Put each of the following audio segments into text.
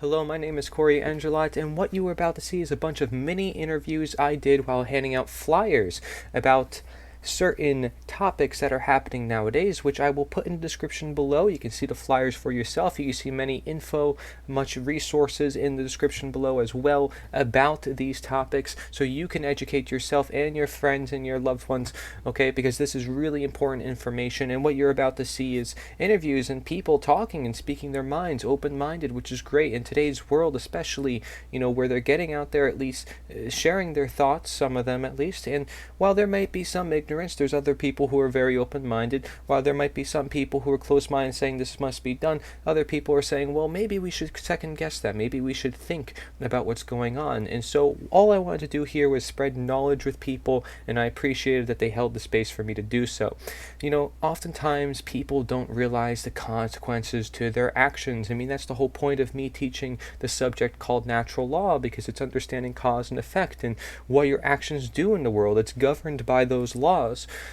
Hello, my name is Cory, and what you are about to see is a bunch of mini interviews I did while handing out flyers about certain topics that are happening nowadays, which I will put in the description below. You can see the flyers for yourself. You can see many much resources in the description below as well about these topics, so you can educate yourself and your friends and your loved ones, okay, because this is really important information. And what you're about to see is interviews and people talking and speaking their minds, open-minded, which is great in today's world, especially, where they're getting out there, at least sharing their thoughts, some of them at least. And while there might be some ignorance, there's other people who are very open-minded. While there might be some people who are close-minded saying this must be done, other people are saying, well, maybe we should second-guess that. Maybe we should think about what's going on. And so all I wanted to do here was spread knowledge with people, and I appreciated that they held the space for me to do so. Oftentimes people don't realize the consequences to their actions. I mean, that's the whole point of me teaching the subject called natural law, because it's understanding cause and effect and what your actions do in the world. It's governed by those laws.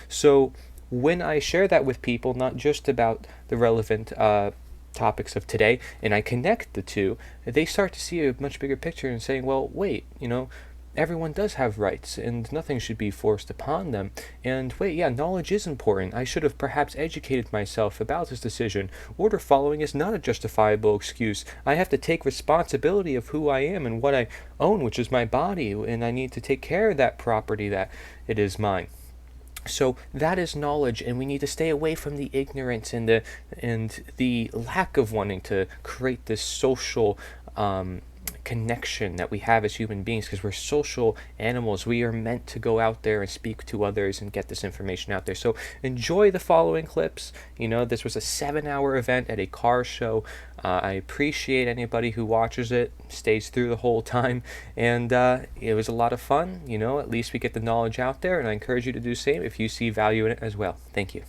So when I share that with people, not just about the relevant topics of today, and I connect the two, they start to see a much bigger picture and saying, well, wait, everyone does have rights and nothing should be forced upon them. And wait, yeah, knowledge is important. I should have perhaps educated myself about this decision. Order following is not a justifiable excuse. I have to take responsibility of who I am and what I own, which is my body, and I need to take care of that property that it is mine. So that is knowledge, and we need to stay away from the ignorance and the lack of wanting to create this social connection that we have as human beings, because we're social animals. We are meant to go out there and speak to others and get this information out there. So enjoy the following clips. This was a 7-hour event at a car show. I appreciate anybody who watches it, stays through the whole time, and it was a lot of fun. At least we get the knowledge out there, and I encourage you to do the same if you see value in it as well. Thank you.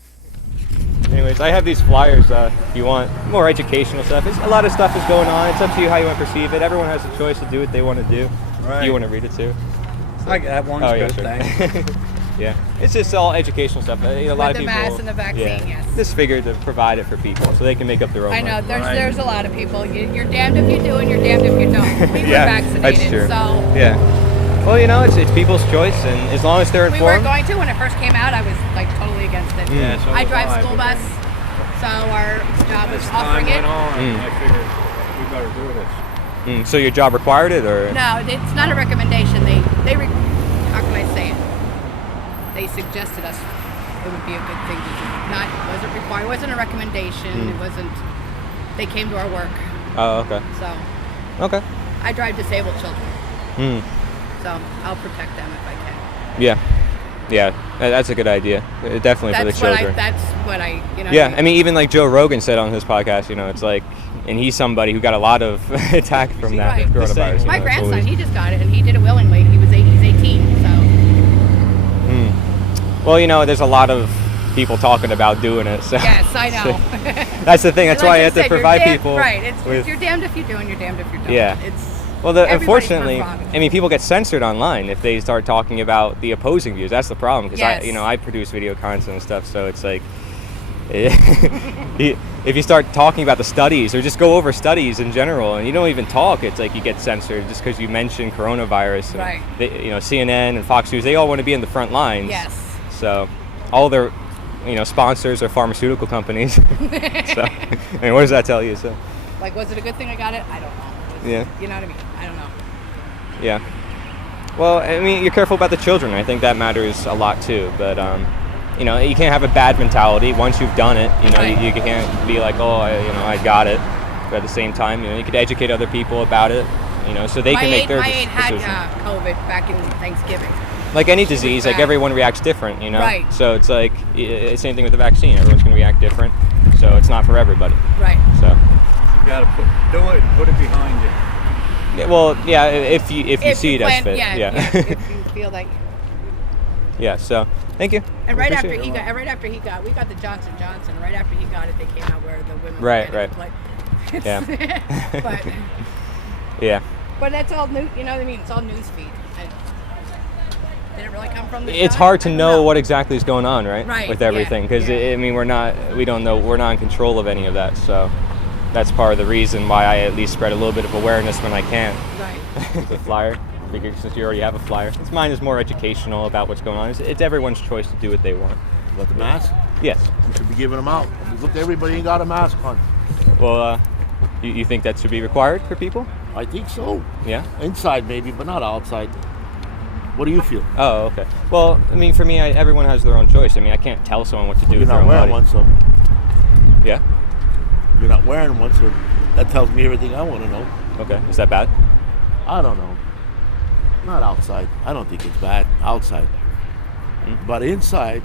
Anyways, I have these flyers if you want more educational stuff. A lot of stuff is going on. It's up to you how you want to perceive it. Everyone has a choice to do what they want to do. Right. You want to read it too? So. I got one. Yeah, good, sure. Thanks. Yeah, it's just all educational stuff. A lot of people. The mask and the vaccine, yes. Just figured to provide it for people so they can make up their own I know, mind. there's a lot of people. You're damned if you do and you're damned if you don't. We were vaccinated, that's true. so... Yeah. Well, it's people's choice, and as long as they're informed. We were going to. When it first came out, I was totally against it. Yeah, so I drive school bus, so our job was offering it. I figured we better do this. So your job required it, or? No, it's not a recommendation. How can I say it? They suggested us it would be a good thing to do. It wasn't required. It wasn't a recommendation. It wasn't. They came to our work. Oh, okay. So. Okay. I drive disabled children. So I'll protect them if I can. Yeah, that's a good idea. Definitely for the children. That's what I. Yeah, I mean, even like Joe Rogan said on his podcast, it's like, and he's somebody who got a lot of attack from that right. coronavirus. My grandson, he just got it, and he did it willingly. He's 18, so. Well, there's a lot of people talking about doing it. So. Yes, I know. So, that's the thing. That's why I have to provide people. Right. You're damned if you do, and you're damned if you don't. Yeah. Well, unfortunately, people get censored online if they start talking about the opposing views. That's the problem, because I produce video content and stuff, so it's like, if you start talking about the studies or just go over studies in general and you don't even talk, it's like you get censored just because you mention coronavirus. And right. CNN and Fox News, they all want to be in the front lines. Yes. So all their, sponsors are pharmaceutical companies. So, I mean, what does that tell you? So. Like, was it a good thing I got it? I don't know. Yeah. You know what I mean? I don't know. Yeah. Well, I mean, you're careful about the children. I think that matters a lot too. But you can't have a bad mentality once you've done it. Right. You can't be like, oh, I got it. But at the same time, you could educate other people about it. So they can make their decision. My aunt had COVID back in Thanksgiving. Like any disease, like everyone reacts different. Right. So it's like same thing with the vaccine. Everyone's going to react different. So it's not for everybody. Right. So. You gotta put it behind you. Yeah, well, yeah, if you see it as fit. Yeah. If you feel like. Yeah. So thank you. And right after he got, we got the Johnson & Johnson. Right after he got it, they came out where the women. Right. Yeah. But. Yeah. But that's all new. You know what I mean? It's all news feed. Did it really come from the It's shot? hard to know what exactly is going on, right? Right. With everything, because yeah. we don't know. We're not in control of any of that. So. that's part of the reason why I at least spread a little bit of awareness when I can. Right. The flyer. I figured since you already have a flyer, mine is more educational about what's going on. It's everyone's choice to do what they want. About the mask? Yes. You should be giving them out. Look, everybody ain't got a mask on. Well, you think that should be required for people? I think so. Yeah. Inside maybe, but not outside. What do you feel? Oh, okay. Well, I mean, for me, everyone has their own choice. I mean, I can't tell someone what to do You're with their not own wearing body. one, so Yeah. you're not wearing one, so that tells me everything I want to know. Okay. Is that bad? I don't know. Not outside. I don't think it's bad. Outside. But inside,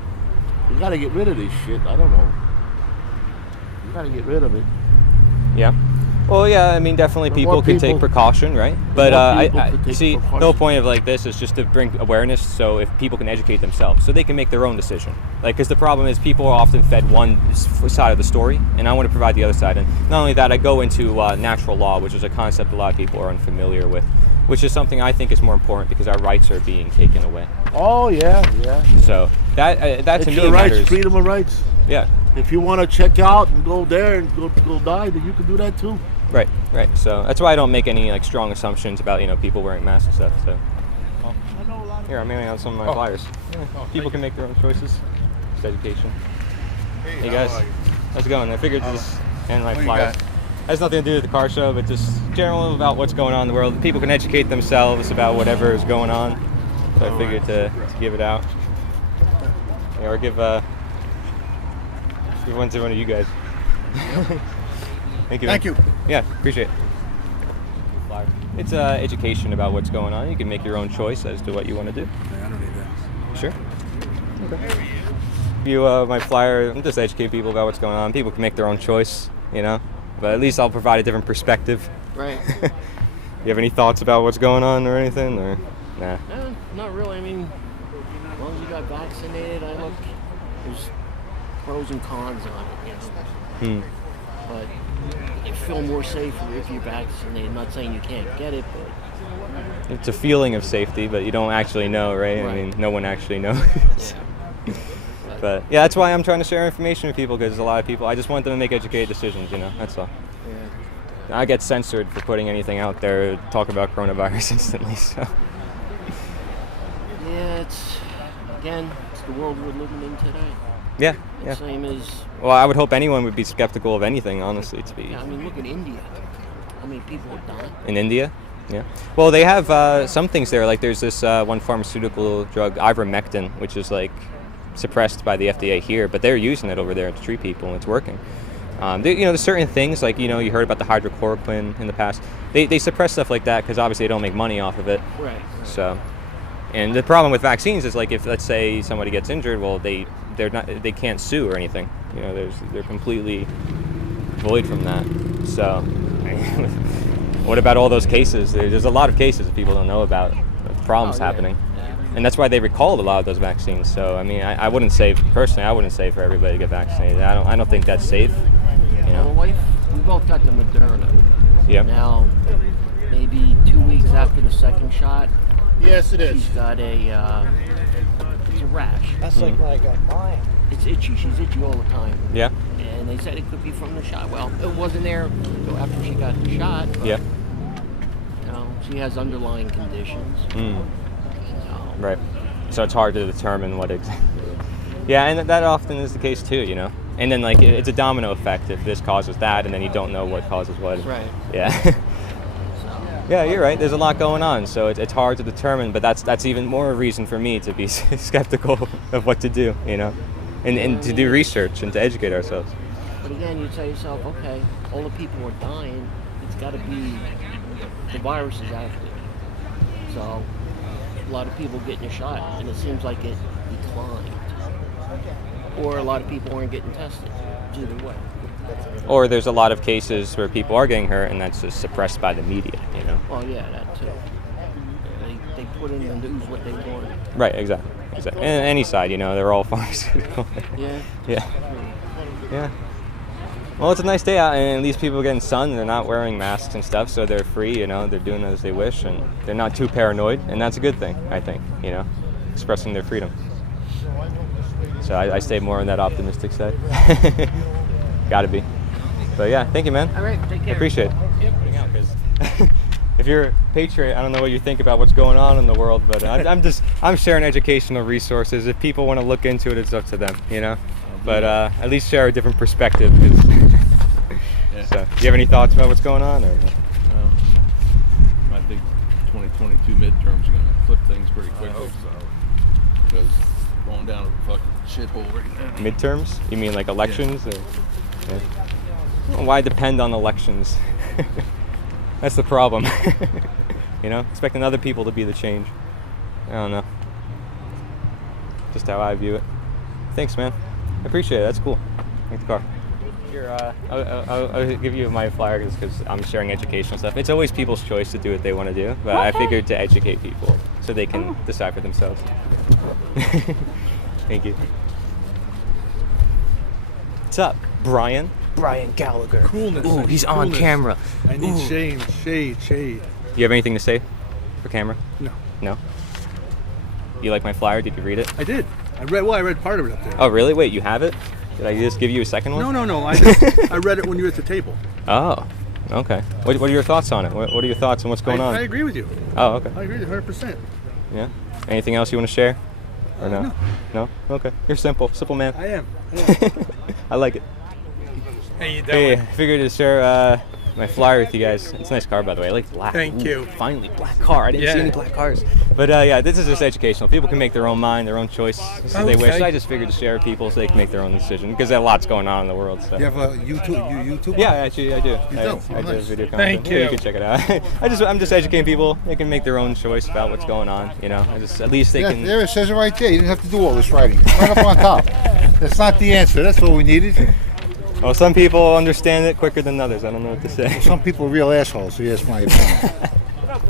you gotta get rid of this shit. I don't know. You gotta get rid of it. Yeah. Well, yeah. I mean, definitely The people more can take people- precaution, right? the But more I people can take see the precaution. whole point of like this is just to bring awareness, so if people can educate themselves, so they can make their own decision. Like, because the problem is people are often fed one side of the story, and I want to provide the other side. And not only that, I go into natural law, which is a concept a lot of people are unfamiliar with, which is something I think is more important because our rights are being taken away. Oh yeah. So that It's to me your rights, matters. freedom of rights. Yeah. If you want to check out and go there and go die, then you can do that too. Right. So that's why I don't make any like strong assumptions about people wearing masks and stuff. So here, I'm handing out some of my flyers. Yeah, people can make their own choices. It's education. Hey guys, how's it going? I figured just hand my flyers. Has nothing to do with the car show, but just general about what's going on in the world. People can educate themselves about whatever is going on. So I figured to give it out. Yeah, or give one to one of you guys. Thank you. Thank you. Yeah, appreciate it. It's education about what's going on. You can make your own choice as to what you want to do. I don't need that. Sure. Okay. You, my flyer, I'm just educating people about what's going on. People can make their own choice, but at least I'll provide a different perspective. Right. You have any thoughts about what's going on or anything, or nah? Not really. I mean, as long as you got vaccinated, I look, there's pros and cons on it. But you feel more safer if you're vaccinated. I'm not saying you can't get it, but It's a feeling of safety, but you don't actually know, right? I Right. mean, no one actually knows. yeah. But yeah, that's why I'm trying to share information with people, because a lot of people, I just want them to make educated decisions, that's all. Yeah. I get censored for putting anything out there, talk about coronavirus instantly, so. Yeah, it's the world we're living in today. Yeah. Same as, Well, I would hope anyone would be skeptical of anything, honestly, to be. yeah, I mean, look at India. How many people are dying? In India? Yeah. Well, they have some things there, like there's this one pharmaceutical drug, ivermectin, which is like suppressed by the FDA here, but they're using it over there to treat people, and it's working. There's certain things, like, you heard about the hydrochloroquine in the past. They suppress stuff like that because obviously they don't make money off of it. Right. So, and the problem with vaccines is, like, if let's say somebody gets injured, well, they can't sue or anything. They're completely void from that. So, what about all those cases? There's a lot of cases that people don't know about, of problems happening. And that's why they recalled a lot of those vaccines. So, I mean, I wouldn't say, personally, I wouldn't say for everybody to get vaccinated. I don't think that's safe. My wife, we both got the Moderna. Yeah. Now, maybe 2 weeks after the second shot, Yes, it she's got it's a rash. That's like when I got mine. It's itchy. She's itchy all the time. Yeah. And they said it could be from the shot. Well, it wasn't there until after she got the shot. But, Yeah. she has underlying conditions. Right. So it's hard to determine what exactly. Yeah, and that often is the case too, And then, like, it's a domino effect. If this causes that, and then you don't know what causes what. Right. Yeah. Yeah, you're right. There's a lot going on, so it's hard to determine. But that's even more a reason for me to be skeptical of what to do, and to do research and to educate ourselves. But again, you say to yourself, okay, all the people are dying. It's got to be the virus is out there. So a lot of people getting a shot, and it seems like it declined. Or a lot of people aren't getting tested. Either way. Or there's a lot of cases where people are getting hurt, and that's just suppressed by the media, Well, yeah, that too. They put in the news what they want. Right, exactly. And any side, they're all pharmaceutical. Yeah. Yeah. Well, it's a nice day out, and at least people are getting sun. They're not wearing masks and stuff, so they're free, They're doing as they wish, and they're not too paranoid, and that's a good thing, I think, expressing their freedom. So I stay more on that optimistic side. Gotta be. But yeah, thank you, man. All right, take I care. appreciate it. Yep. If you're a patriot, I don't know what you think about what's going on in the world, but I'm sharing educational resources. If people want to look into it, it's up to them, you know. But at least share a different perspective. Yeah. So, do you have any thoughts about what's going on? Or? I think 2022 midterms are going to flip things pretty quickly. Because going down a fucking shithole right now. Midterms? You mean like elections? Yeah. Or, yeah. Well, why depend on elections? That's the problem. You know, expecting other people to be the change. I don't know. Just how I view it. Thanks, man. I appreciate it. That's cool. Thank the car. Here, I'll give you my flyer just because I'm sharing educational stuff. It's always people's choice to do what they want to do, but I figured to educate people so they can decide for themselves. Thank you. What's up, Brian? Brian Gallagher. Coolness. Ooh, he's on camera. I need Ooh. shade. You have anything to say for camera? No. No? You like my flyer? Did you read it? I did. I read part of it up there. Oh, really? Wait, you have it? Did I just give you a second one? No. I read it when you were at the table. Oh, okay. What are your thoughts on it? What are your thoughts on what's going on? I agree with you. Oh, okay. I agree with you 100%. Yeah. Anything else you want to share? Or no? No. No? Okay. You're simple man. I am. I like it. How you Hey, I figured to share my flyer with you guys. It's a nice car, by the way. I like black. Thank you. Finally, black car. I didn't see any black cars. But yeah, this is just educational. People can make their own mind, their own choice as they wish. I just figured to share with people so they can make their own decision because there's a lot's going on in the world. So. You have a YouTube? Yeah, actually, I do. You I do? do Nice. video content. Thank Yeah, you. you can check it out. I'm just educating people. They can make their own choice about what's going on. You know, at least they can. There it says it right there. You didn't have to do all this writing. Right up on top. That's not the answer. That's all we needed. Well, some people understand it quicker than others. I don't know what to say. Some people are real assholes, so that's my opinion.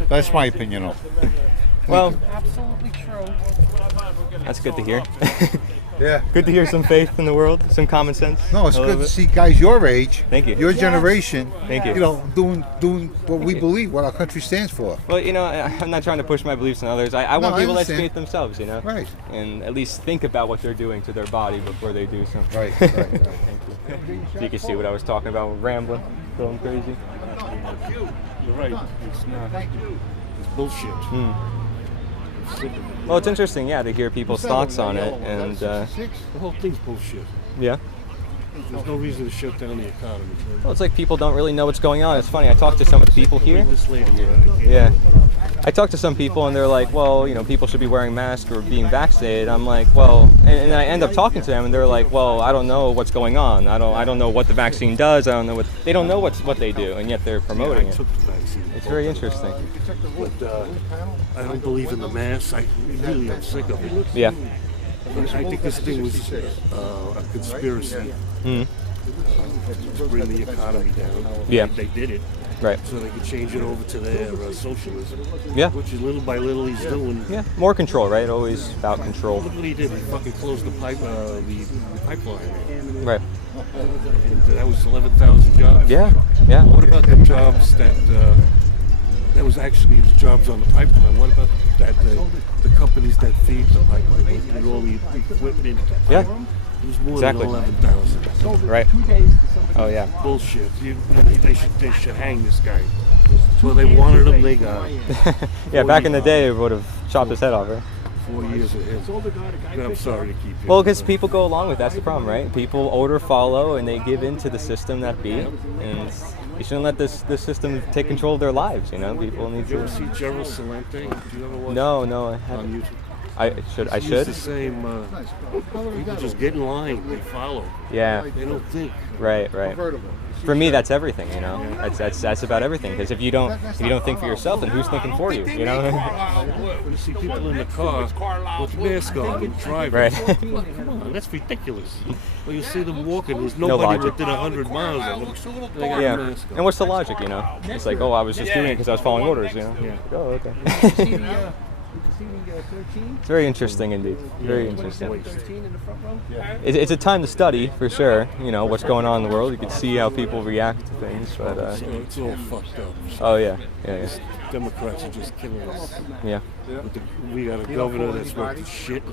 That's my opinion, though. Well, Absolutely true. that's good to hear. Yeah. Good to hear some faith in the world, some common sense. No, it's I good love to it. see guys your age, Thank you. your generation, Thank you. you know, doing what we believe, what our country stands for. Well, you know, I'm not trying to push my beliefs on others. I want I people to understand. educate themselves, you know? Right. And at least think about what they're doing to their body before they do something. Right. Thank you. So you can see what I was talking about, rambling, going crazy. You're right. It's not. It's bullshit. It's sick of it. Well, it's interesting, yeah, to hear people's thoughts on it. And, The whole thing's bullshit. yeah. There's no reason to shut down the economy. Well, it's like people don't really know what's going on. It's funny, I talked to some of the people here. This lady here. Yeah. I talked to some people and they're like, well, you know, people should be wearing masks or being vaccinated. I'm like, well, and I end up talking to them and they're like, well, I don't know what's going on. I don't know what the vaccine does. I don't know they don't know what they do, and yet they're promoting I it. took the vaccine. It's very interesting. But I don't believe in the mask. I really am sick of it. Yeah. I think this thing was a conspiracy to bring the economy down. Yeah. They did it Right. so they could change it over to their socialism. Yeah. Which is little by little he's doing. Yeah. More control, right? Always about control. Look what he did. He fucking closed the pipeline. Right. And that was 11,000 jobs. Yeah. Yeah. What about the jobs that was actually the jobs on the pipeline? What about the companies that feed the pipeline with all the equipment? Yeah. It was more Exactly. than 11,000. Right. Oh yeah. Bullshit. They should hang this guy. Well, they wanted him, they got him. Yeah. Back in the day, it would have chopped his head off, right? 4 years of him. I'm sorry to keep you. Well, because people go along with that's the problem, right? People order, follow, and they give in to the system that be, and you shouldn't let this system take control of their lives. You know, people need Did you ever to. see Gerald Celente? Do you ever watch No, I on haven't. YouTube? I should. He's the same. People just get in line. They follow. Yeah. They don't think. Right. For me, that's everything. You know, that's about everything. Because if you don't think for yourself, then who's thinking for you? You know. You see people in the car with masks on and driving. Right. Come on, that's ridiculous. Well, you see them walking. There's No nobody logic. within 100 miles of them. They got a Yeah. mask on. And what's the logic? You know, it's like, oh, I was just doing it because I was following orders. You know. Yeah. Oh, okay. It's very interesting indeed. Very interesting. It's a time to study for sure. You know what's going on in the world. You can see how people react to things. But So it's all fucked up. oh yeah. Democrats are just killing us. Yeah. We got a governor that's worth the shit,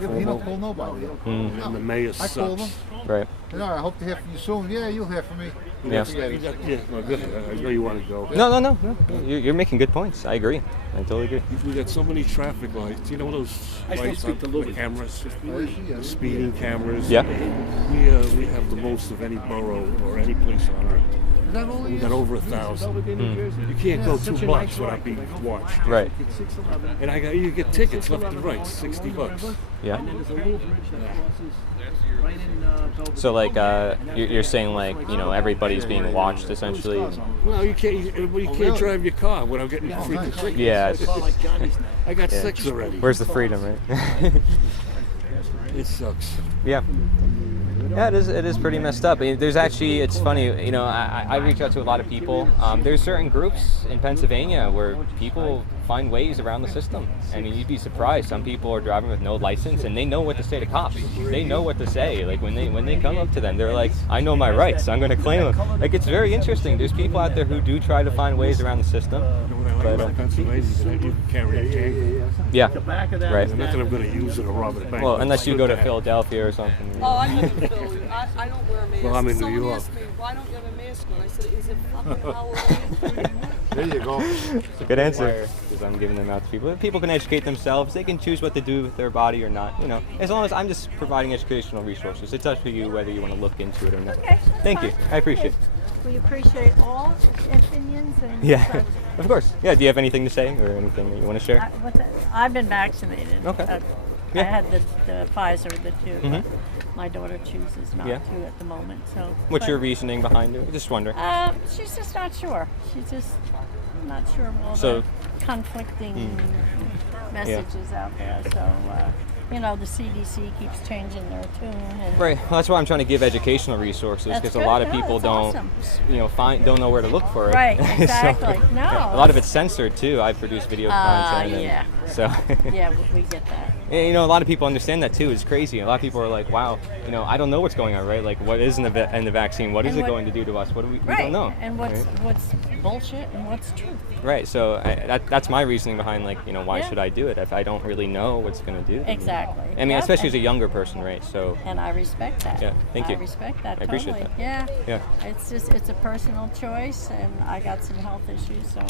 Yeah, he don't call nobody. and the mayor I called sucks. him. Right. You know, I hope to hear from you soon. Yeah, you'll hear from me. Yeah. No, good. I know you want to go. No. You're making good points. I agree. I totally agree. We got so many traffic lights. You know those lights with the cameras, the speeding cameras. Yeah. We have the most of any borough or any place on earth. We got over 1,000. You can't go 2 blocks without being watched. Right. And you get tickets left and right, $60. Yeah. So like you're saying like everybody's being watched essentially. Well, you can't drive your car without getting free tickets. Yeah. I got 6 already. Where's the freedom, right? It sucks. Yeah. Yeah, it is pretty messed up. I mean, there's actually, it's funny, I reach out to a lot of people. There's certain groups in Pennsylvania where people find ways around the system. I mean, you'd be surprised. Some people are driving with no license and they know what to say to cops. They know what to say. Like when they come up to them, they're like, I know my rights, I'm going to claim them. Like, it's very interesting. There's people out there who do try to find ways around the system. But, Pennsylvania, you can carry a tango. Yeah, right. Not that I'm going to use it or rob a bank. Well, unless you go to Philadelphia or something. Oh, I live in Philly. I don't wear a mask. Well, I'm in New Someone York. asked me, why don't you have a mask on? I said, is it fucking Halloween? There you go. It's a good answer. Because I'm giving them out to people. People can educate themselves. They can choose what to do with their body or not. As long as I'm just providing educational resources. It's up to you whether you want to look into it or not. Okay, Thank you. I appreciate it. We appreciate all opinions and Yeah, such. of course. Yeah, do you have anything to say or anything that you want to share? I've been vaccinated. Okay. I Yeah. had the Pfizer, the 2. Mhm. My daughter chooses not Yeah. to at the moment. So. What's your but, reasoning behind it? Just wondering. She's just not sure. She's just not sure of all So- the conflicting messages out there. So, the CDC keeps changing their tune. And Right. Well, that's why I'm trying to give educational resources That's because a good. lot of No, people that's don't, awesome. don't know where to look for it. Right, So, exactly. No. a lot of it's censored too. I produce video content. And yeah. So. Yeah, we get that. And, a lot of people understand that too. It's crazy. A lot of people are like, "Wow, I don't know what's going on, right? Like, what is in the vaccine? What is And it what- going to do to us? What do we Right. don't know." And right? what's bullshit and what's true. Right. So that's my reasoning behind why Yeah. should I do it if I don't really know what's going to do? Exactly. I mean, Yep. especially as a younger person, right? So. And I respect that. Yeah, thank you. I respect that I appreciate totally. that. Yeah. Yeah. It's a personal choice, and I got some health issues, so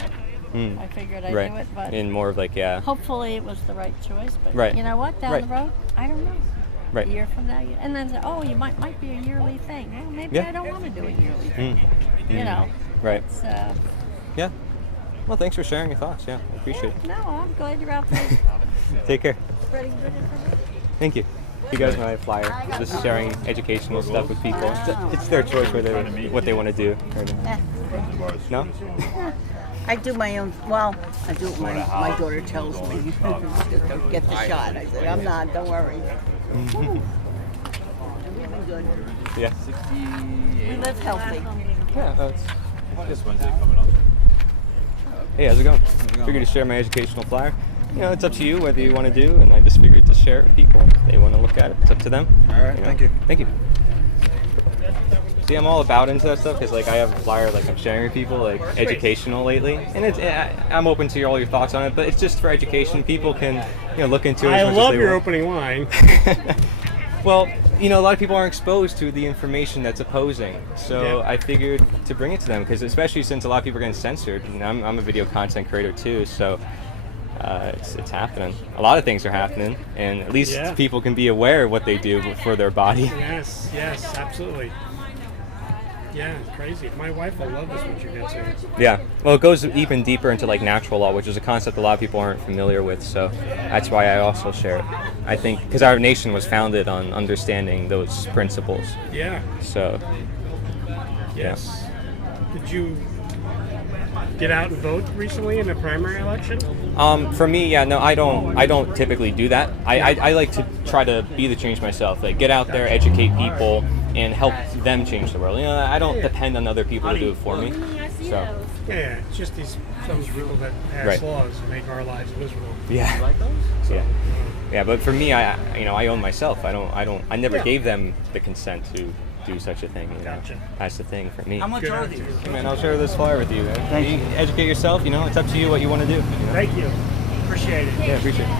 I figured I'd Right. do it. But And more of hopefully it was the right choice. But Right. you know what? Down Right. the road, I don't know. Right. A year from now, and then you might be a yearly thing. Well, maybe Yeah. I don't want to do a yearly thing. Mm. Right. It's, Yeah. Well, thanks for sharing your thoughts. Yeah, I appreciate it. no, I'm glad you're out there Take care. spreading good information. Thank you. You guys know I have flyer. Just sharing educational stuff with people. It's their choice what they want to do. No? I do my own. Well, I do what my daughter tells me. Don't get the shot. I said, I'm not. Don't worry. We've been good. Yeah. We live healthy. Yeah. This Wednesday coming up. Hey, how's it going? Figured to share my educational flyer. It's up to you whether you want to do, and I just figured to share it with people. If they want to look at it, it's up to them. All right, thank you. Thank you. See, I'm all about into that stuff because, I have a flyer I'm sharing with people, educational lately, and I'm open to all your thoughts on it. But it's just for education. People can, look into it. I as much love as they your want. opening line. Well, a lot of people aren't exposed to the information that's opposing, so I figured to bring it to them because, especially since a lot of people are getting censored, and I'm a video content creator too, so. It's happening. A lot of things are happening, and at least people can be aware of what they do for their body. Yes, absolutely. Yeah, it's crazy. My wife will love this, what you get to. Yeah. Well, it goes even deeper into natural law, which is a concept a lot of people aren't familiar with. So that's why I also share it. I think because our nation was founded on understanding those principles. Yeah. So. Yes. Did you get out and vote recently in the primary election? For me, no, I don't typically do that. I like to try to be the change myself. Get out there, educate people, and help them change the world. I don't depend on other people to do it for me. So. Yeah, it's just some people that pass laws and make our lives miserable. Yeah. Yeah, but for me, I own myself. I never gave them the consent to do such a thing. Gotcha. That's the thing for me. How much are these? Man, I'll share this flyer with you. Man. Thank you. Educate yourself. It's up to you what you want to do. Thank you. Appreciate it. Yeah, appreciate it.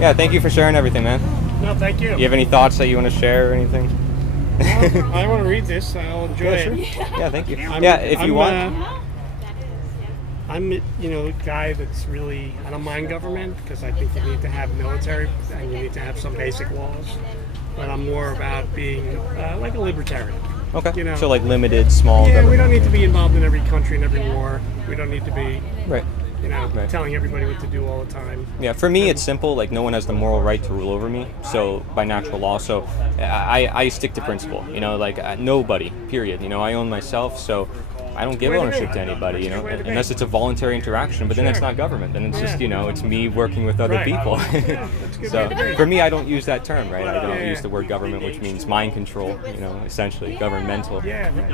Yeah, thank you for sharing everything, man. No, thank you. You have any thoughts that you want to share or anything? I want to read this. I'll enjoy it. Yeah, thank you. If you want. I'm, a guy that's really, I don't mind government because I think you need to have military and you need to have some basic laws. But I'm more about being like a libertarian. Okay. So like limited, small. Yeah, we don't need to be involved in every country and every war. We don't need to be. Right. Telling everybody what to do all the time. Yeah, for me it's simple. Like no one has the moral right to rule over me. So by natural law, so I stick to principle. Nobody. Period. I own myself. So I don't give ownership to anybody. Unless it's a voluntary interaction. But then it's not government. Then it's just it's me working with other people. So for me, I don't use that term. Right. I don't use the word government, which means mind control. Essentially governmental.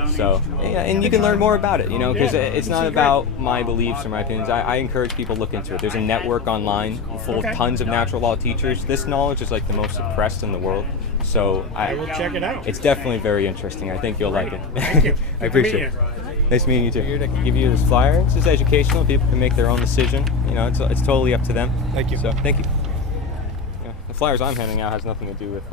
So and you can learn more about it. Because it's not about my beliefs or my opinions. I encourage people to look into it. There's a network online full of tons of natural law teachers. This knowledge is like the most suppressed in the world. So I will check it out. It's definitely very interesting. I think you'll like it. Thank you. I appreciate it. Nice meeting you too. Here to give you this flyer. This is educational. People can make their own decision. It's totally up to them. Thank you. So thank you. Yeah, the flyers I'm handing out has nothing to do with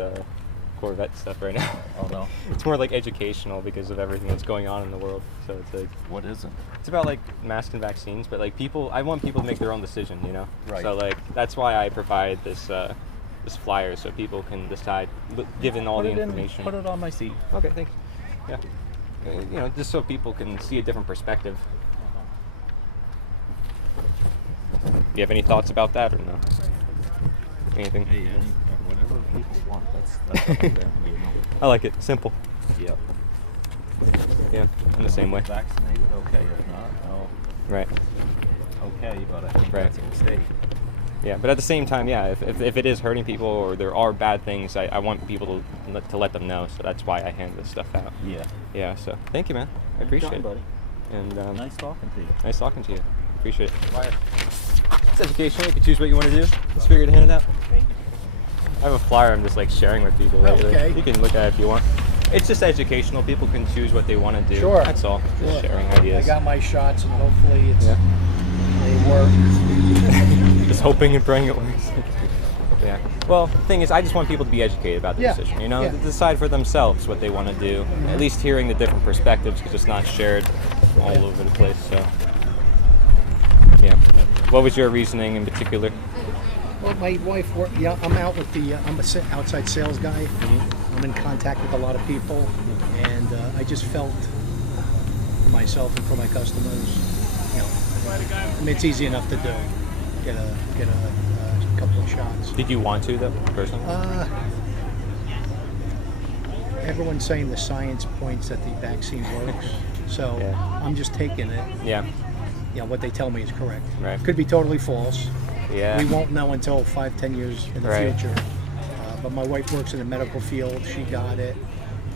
Corvette stuff right now. Oh no. It's more like educational because of everything that's going on in the world. So it's like. What is it? It's about like masks and vaccines, but like I want people to make their own decision. Right. So like that's why I provide this flyer so people can decide given all the information. Put it on my seat. Okay, thanks. Yeah. Just so people can see a different perspective. Do you have any thoughts about that or no? Anything? Hey, whatever people want, that's up to them, I like it. Simple. Yep. Yeah, in the same way. Vaccinated, okay. If not, no. Right. Okay, but I think that's a mistake. Yeah, but at the same time, if it is hurting people or there are bad things, I want people to let them know. So that's why I hand this stuff out. Yeah. Yeah. So thank you, man. I appreciate it. Buddy. And nice talking to you. Nice talking to you. Appreciate it. It's educational. You can choose what you want to do. Just figured to hand it out. I have a flyer I'm just like sharing with people lately. Okay. You can look at it if you want. It's just educational. People can choose what they want to do. Sure. That's all. Just sharing ideas. I got my shots and hopefully they work. Just hoping and praying it works. Yeah. Well, the thing is, I just want people to be educated about the decision. To decide for themselves what they want to do. At least hearing the different perspectives, because it's not shared all over the place. So, yeah. What was your reasoning in particular? Well, my wife worked. Yeah, I'm out with I'm a outside sales guy. Mm-hmm. I'm in contact with a lot of people, and I just felt for myself and for my customers, it's easy enough to do. Get a couple of shots. Did you want to, though, personally? Everyone's saying the science points that the vaccine works, so I'm just taking it. Yeah. What they tell me is correct. Right. Could be totally false. Yeah. We won't know until 5-10 years in the future. But my wife works in the medical field. She got it.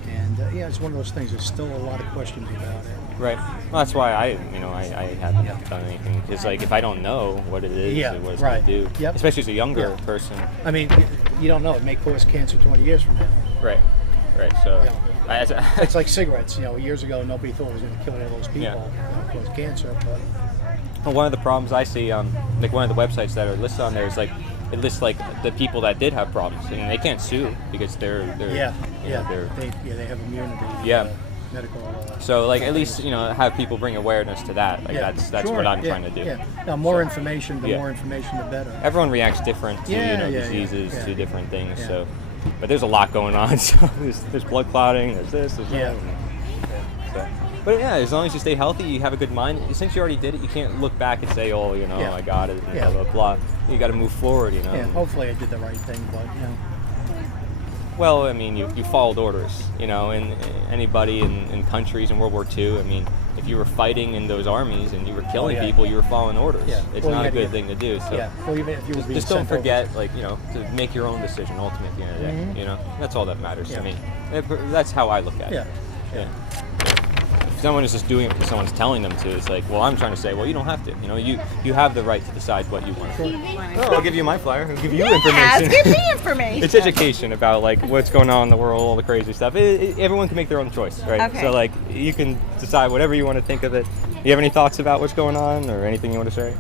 And it's one of those things. There's still a lot of questions about it. Right. Well, that's why I haven't done anything. Because like, if I don't know what it is, what it's going to do, especially as a younger person. I mean, you don't know. It may cause cancer 20 years from now. Right. So. It's like cigarettes. Years ago, nobody thought it was going to kill all those people. Cause cancer, but. Well, one of the problems I see, like one of the websites that are listed on there is like it lists like the people that did have problems and they can't sue because they have immunity. Medical. So like at least have people bring awareness to that. Like that's what I'm trying to do. Yeah. Now more information, the more information, the better. Everyone reacts different to diseases, to different things. Yeah. So, but there's a lot going on. So there's blood clotting. There's this. There's that. So. But as long as you stay healthy, you have a good mind. Since you already did it, you can't look back and say, "Oh, I got it." Blah blah blah. You got to move forward. Yeah. Hopefully, I did the right thing, but Well, I mean, you followed orders. And anybody in countries in World War II. I mean, if you were fighting in those armies and you were killing people, you were following orders. Yeah. It's not a good thing to do. So Well, even if you were just don't forget, to make your own decision. Ultimately, at the end of the day, Mm-hmm. that's all that matters to me. That's how I look at it. Yeah. If someone is just doing it because someone's telling them to, it's like, well, I'm trying to say, well, you don't have to. You have the right to decide what you want. I'll give you my flyer. I'll give you information. Give me information. It's education about like what's going on in the world, all the crazy stuff. Everyone can make their own choice, right? Okay. So like you can decide whatever you want to think of it. Do you have any thoughts about what's going on or anything you want to say?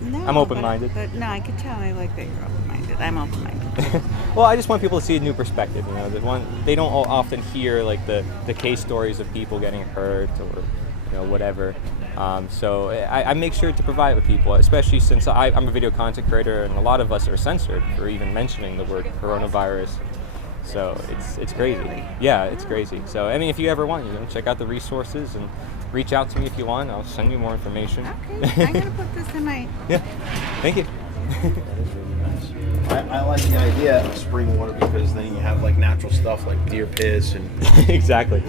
No, I'm open-minded. But no, I could tell I like that you're open-minded. I'm open-minded. Well, I just want people to see a new perspective. You know, they don't often hear like the case stories of people getting hurt or whatever. So I make sure to provide with people, especially since I'm a video content creator, and a lot of us are censored for even mentioning the word coronavirus. So it's crazy. Yeah, it's crazy. So I mean, if you ever want, check out the resources and reach out to me if you want. I'll send you more information. Okay, I'm gonna put this in my. Yeah. Thank you. I like the idea of spring water because then you have like natural stuff like deer piss and exactly.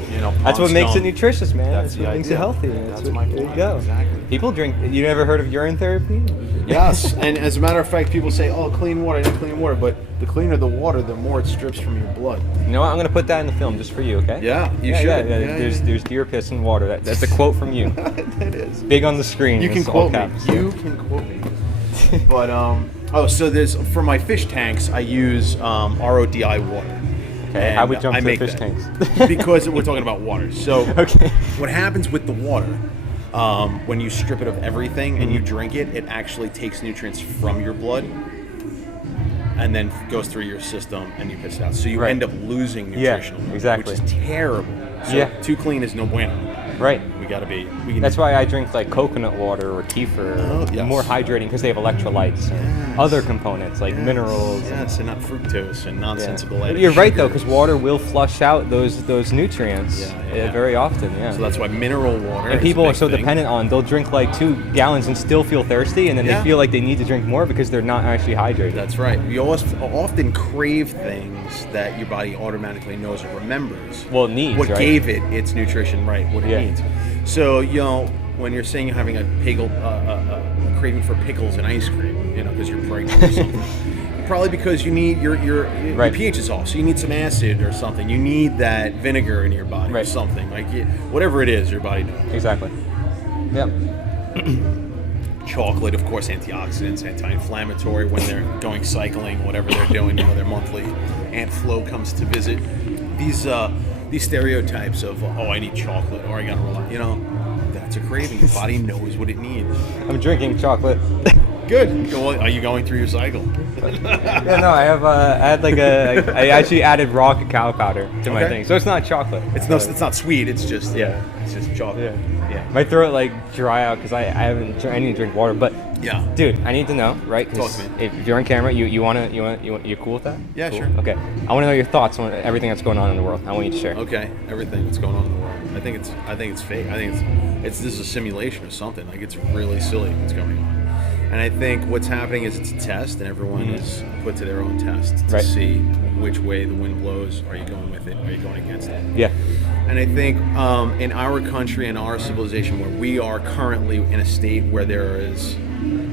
That's what makes it nutritious, man. That's what makes it healthy. That's my point. There you go. Exactly. People drink. You never heard of urine therapy? Yes, and as a matter of fact, people say, "Oh, clean water, clean water," but the cleaner the water, the more it strips from your blood. You know what? I'm gonna put that in the film just for you, okay? Yeah, you should. Yeah. There's deer piss in water. That's a quote from you. That is big on the screen. You can quote me. You can quote me. But so there's for my fish tanks, I use RODI water. Okay, I would jump to the fish tanks because we're talking about water. So okay, what happens with the water? When you strip it of everything and you drink it, it actually takes nutrients from your blood and then goes through your system and you piss it out. So you end up losing nutritional, exactly, which is terrible. So too clean is no bueno. Right. That's why I drink like coconut water or kefir, more hydrating because they have electrolytes and other components like minerals. Yes, and not fructose and nonsensical added You're right sugars. though, because water will flush out those nutrients very often. Yeah. So that's why mineral water. And people are so dependent on. They'll drink like 2 gallons and still feel thirsty, and then they feel like they need to drink more because they're not actually hydrated. That's right. You often crave things that your body automatically knows or remembers. Well, it needs. What right? gave it its nutrition, right? What it needs. So when you're saying you're having a craving for pickles and ice cream, because you're pregnant or something, probably because you need your pH is off, so you need some acid or something. You need that vinegar in your body or something like whatever it is, your body knows. Exactly. Yep. Chocolate, of course, antioxidants, anti-inflammatory when they're going cycling, whatever they're doing. Their monthly Aunt Flo comes to visit. These stereotypes of I need chocolate or I gotta rely. That's a craving. Your body knows what it needs. I'm drinking chocolate. Good. Are you going through your cycle? I actually added raw cacao powder to my thing, so it's not chocolate. It's not sweet. It's just it's just chocolate. Yeah. My throat dry out because I need to drink water. But dude, I need to know, right? Because if you're on camera, you're cool with that? Yeah, cool. sure. Okay, I want to know your thoughts on everything that's going on in the world. I want you to share. Okay, everything that's going on in the world. I think it's fake. I think this is a simulation or something. Like it's really silly what's going on. And I think what's happening is it's a test, and everyone is put to their own test to see which way the wind blows. Are you going with it? Are you going against it? Yeah. And I think in our country and our civilization, where we are currently in a state where there is,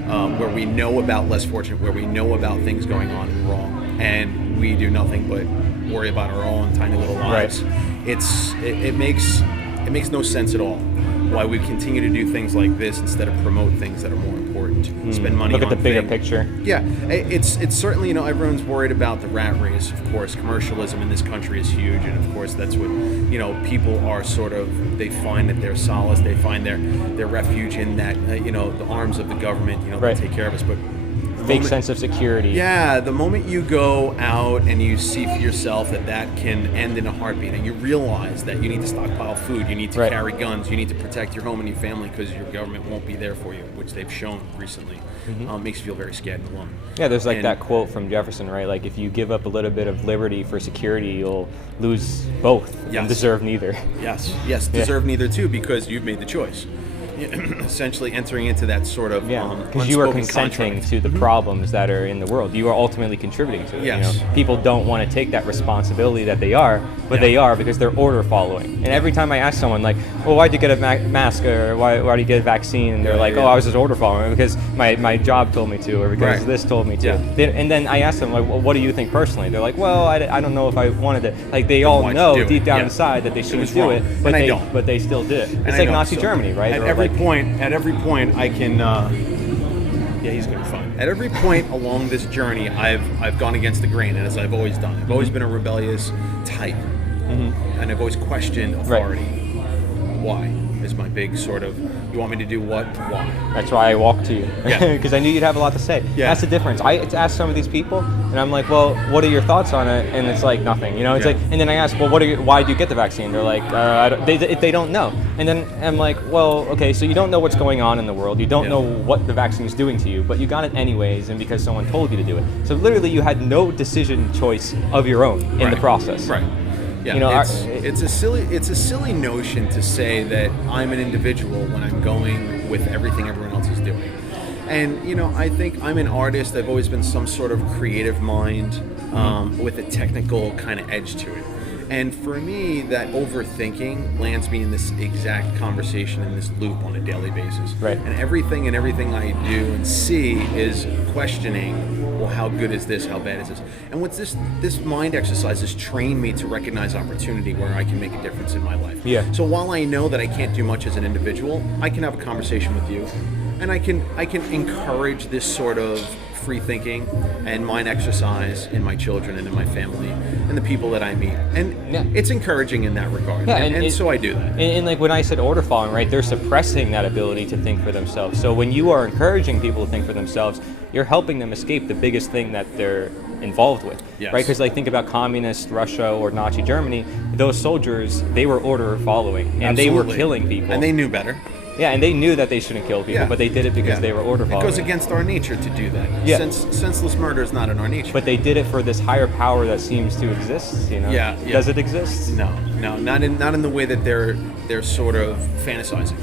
where we know about less fortunate, where we know about things going on and wrong, and we do nothing but worry about our own tiny little lives. It makes no sense at all why we continue to do things like this instead of promote things that are more important. Spend money on Look at the bigger picture. Yeah, it's certainly, everyone's worried about the rat race. Of course, commercialism in this country is huge, and of course that's what, people are they find that their solace, they find their refuge in that, the arms of the government, that take care of us. But fake sense of security. Yeah, the moment you go out and you see for yourself that can end in a heartbeat, and you realize that you need to stockpile food, you need to carry guns, you need to protect your home and your family because your government won't be there for you, which they've shown recently, makes you feel very scared and alone. Yeah, there's that quote from Jefferson, right? Like, if you give up a little bit of liberty for security, you'll lose both and deserve neither. Yes, deserve neither too, because you've made the choice. Essentially entering into that sort of because you are consenting to the problems that are in the world. You are ultimately contributing to it. Yes. People don't want to take that responsibility that they are, but they are because they're order following. And every time I ask someone well, why'd you get a mask, or why did you get a vaccine? They're like, I was just order following because my job told me to, or because this told me to. And then I ask them well, what do you think personally? They're like, well, I don't know if I wanted to. They all know deep down inside that they shouldn't do it, but they still did it. It's like Nazi Germany, right? At every point, I can. He's gonna be fine. At every point along this journey, I've gone against the grain, and as I've always done. I've always been a rebellious type, and I've always questioned authority. Why? is my big sort of, you want me to do what? Why? That's why I walked to you. Yeah. Because I knew you'd have a lot to say. Yeah. That's the difference. I ask some of these people, and I'm like, well, what are your thoughts on it? And it's like nothing. You know, it's Yeah. like, and then I ask, well, why do you get the vaccine? They're like, they don't know. And then I'm like, well, okay, so you don't know what's going on in the world. You don't know what the vaccine is doing to you, but you got it anyways, and because someone told you to do it. So literally, you had no decision choice of your own in the process. Right. Yeah, You know, it's a silly notion to say that I'm an individual when I'm going with everything everyone else is doing. And you know, I think I'm an artist. I've always been some sort of creative mind with a technical kind of edge to it. And for me, that overthinking lands me in this exact conversation, in this loop on a daily basis. Right. And everything I do and see is questioning, well, how good is this? How bad is this? And what's this mind exercise has trained me to recognize opportunity where I can make a difference in my life. Yeah. So while I know that I can't do much as an individual, I can have a conversation with you, and I can encourage this sort of free thinking and mind exercise in my children and in my family and the people that I meet. And it's encouraging in that regard. Yeah, and so I do that. And like when I said order following, right, they're suppressing that ability to think for themselves. So when you are encouraging people to think for themselves, you're helping them escape the biggest thing that they're involved with, Yes. right? Because like think about communist Russia or Nazi Germany, those soldiers, they were order following, and they were Absolutely. killing people. And they knew better. Yeah, and they knew that they shouldn't kill people, Yeah. but they did it because Yeah. they were order It following. goes against our nature to do that. Yeah. Senseless murder is not in our nature. But they did it for this higher power that seems to exist, you know? Yeah, yeah. Does it exist? No, not in the way that they're sort of fantasizing.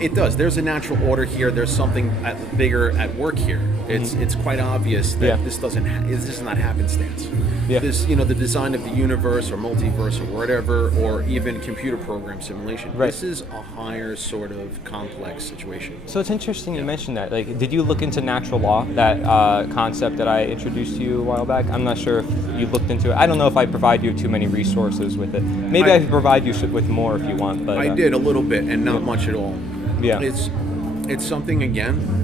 It does. There's a natural order here. There's something bigger at work here. It's quite obvious that this is not happenstance. Yeah. This, you know, the design of the universe or multiverse or whatever, or even computer program simulation. Right. This is a higher sort of complex situation. So it's interesting you mentioned that. Like, did you look into natural law, that concept that I introduced to you a while back? I'm not sure if you looked into it. I don't know if I provide you too many resources with it. Maybe I can provide you with more if you want. But I did a little bit and not much at all. Yeah. It's something, again,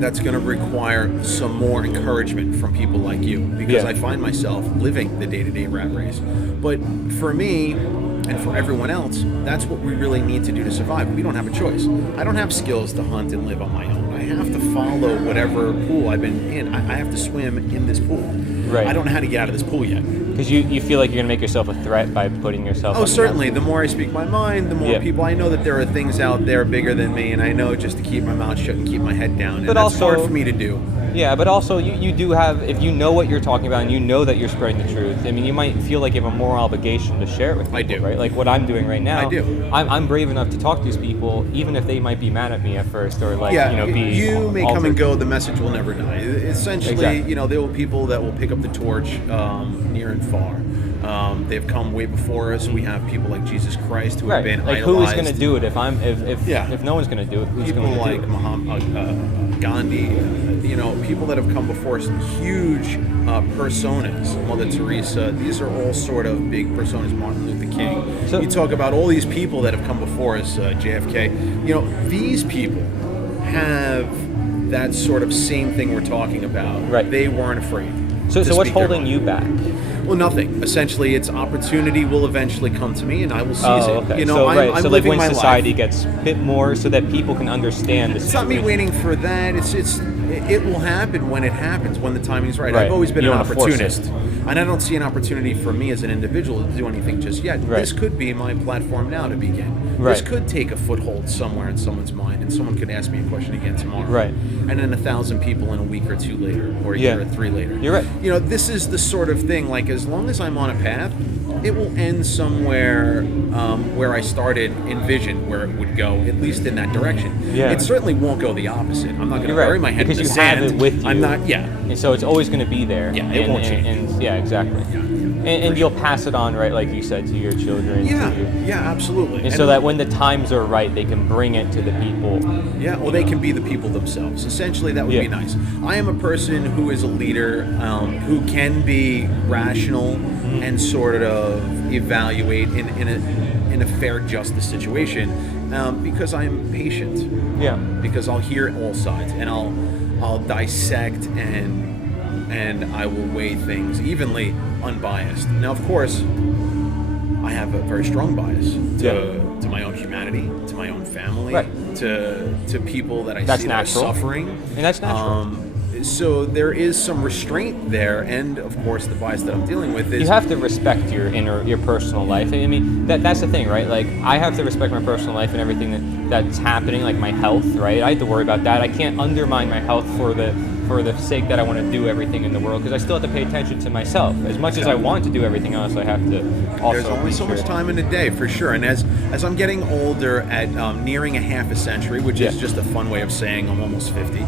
that's going to require some more encouragement from people like you, because I find myself living the day-to-day rat race. But for me and for everyone else, that's what we really need to do to survive. We don't have a choice. I don't have skills to hunt and live on my own. I have to follow whatever pool I've been in. I have to swim in this pool. Right. I don't know how to get out of this pool yet. Because you feel like you're going to make yourself a threat by putting yourself on the Certainly. The more I speak my mind, the more people. I know that there are things out there bigger than me, and I know just to keep my mouth shut and keep my head down. But and that's also, hard for me to do. Yeah, but also you do have, if you know what you're talking about and you know that you're spreading the truth, I mean, you might feel like you have a moral obligation to share it with people, I do. right? Like what I'm doing right now. I do. I'm brave enough to talk to these people, even if they might be mad at me at first, or like, be you may altered. come and go, the message will never die. Essentially, Exactly. There will be people that will pick up the torch near and far. They've come way before us. We have people like Jesus Christ who have been like idolized. who is going to do it if no one's going to do it? Who's People going to like do it? Muhammad, Gandhi, people that have come before us, huge personas, Mother Teresa. These are all sort of big personas. Martin Luther King. So, you talk about all these people that have come before us, JFK. These people have that sort of same thing we're talking about. Right. They weren't afraid. So to what's speak their holding mind. you back? Well, nothing. Essentially, it's opportunity will eventually come to me, and I will seize it. Okay. I'm so like living when my society life. gets a bit more, so that people can understand this. It's not me waiting for that. It will happen when it happens, when the timing's right. Right. I've always been You an don't wanna force opportunist, and I don't see an opportunity for me as an individual to do anything just yet. Right. This could be my platform now to begin. Right. This could take a foothold somewhere in someone's mind, and someone could ask me a question again tomorrow. Right. And then 1,000 people in a week or two later, or a year or three later. You're right. This is the sort of thing, like, as long as I'm on a path, it will end somewhere where I started envision where it would go, at least in that direction. Yeah. It certainly won't go the opposite. I'm not going to You're bury right. my head because in the you sand. have it with you. I'm not, And so it's always going to be there. Yeah, it won't change. And yeah, exactly. And you'll pass it on, right, like you said, to your children. Yeah, absolutely. And so that when the times are right, they can bring it to the people. Yeah, well, they can be the people themselves. Essentially, that would be nice. I am a person who is a leader, who can be rational and sort of evaluate in a fair justice situation, because I am patient. Yeah. Because I'll hear all sides, and I'll dissect and I will weigh things evenly, unbiased. Now, of course, I have a very strong bias to my own humanity, to my own family, Right. to people that I That's see that are natural. suffering. And that's natural. So there is some restraint there, and of course the bias that I'm dealing with is You have to respect your personal life. I mean, that's the thing, right? Like, I have to respect my personal life and everything that's happening, like my health, right? I have to worry about that. I can't undermine my health for the sake that I want to do everything in the world, because I still have to pay attention to myself. As much as I want to do everything else, I have to also. There's only so much time in a day, for sure. And as I'm getting older, at nearing a half a century, which is just a fun way of saying I'm almost 50.